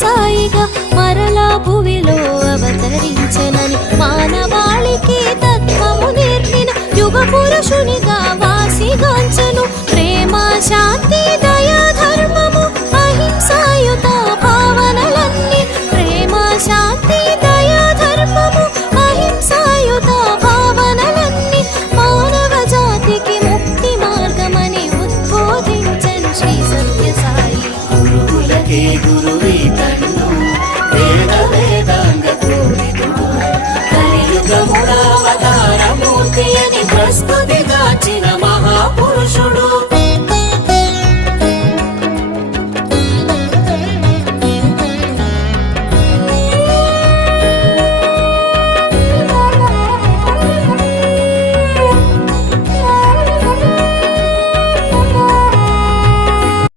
సాయిగా మరలా భువిలో అవతరించనని మానవాళికి తత్వము నేర్పిన యుగ పురుషునిగా వాసిగాంచను. ప్రేమ శాంతి దయా ధర్మము అహింసాయుత భావనలన్నీ, ప్రేమ శాంతి దయా ధర్మము అహింసాయుత భావనలన్నీ మానవ జాతికి ముక్తి మార్గమని ఉద్బోధించను శ్రీ సత్యసాయి. గురువులకే గురువీత